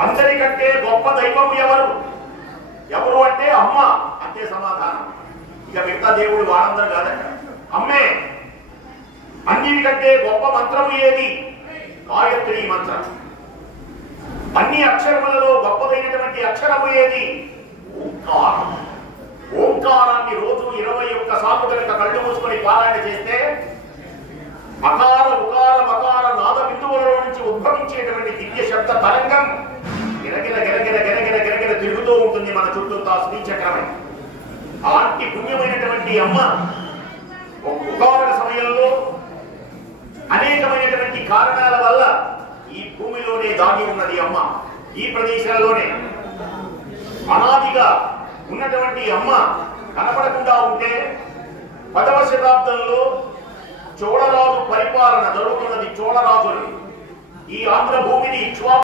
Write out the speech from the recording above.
అందరికంటే గొప్ప దైవం ఎవరు? ఎవరు అంటే అమ్మ. అంతే సమాధానం. ఇక మిగతా దేవుడు వారందరూ కాదట అమ్మే. అన్నిటికంటే గొప్ప మంత్రము ఏది? గాయత్రి మంత్రం. అన్ని అక్షరములలో గొప్పదైనటువంటి అక్షరము ఏది? ఓంకారం. ఓంకారాన్ని రోజు ఇరవై ఒక్క సార్లు కనుక కళ్ళు మూసుకొని పారాయణ చేస్తే అకార ఉకార మకార నాద బిందువులలో నుంచి ఉద్భవించేటువంటి దివ్య శబ్ద తరంగం ఉంటుంది మన చుట్టూ తా శ్రీచక్రమై అలాంటి పుణ్యమైనటువంటి అమ్మ ఒక సమయంలో అనేకమైనటువంటి కారణాల వల్ల ఈ భూమిలోనే దాగి ఉన్నది అమ్మ. ఈ ప్రదేశాల్లోనే అనాదిగా ఉన్నటువంటి అమ్మ కనపడకుండా ఉంటే పదవ శతాబ్దంలో చోళరాజు పరిపాలన జరుగుతున్నది చోళరాజులు ఈ ఆంధ్ర భూమిని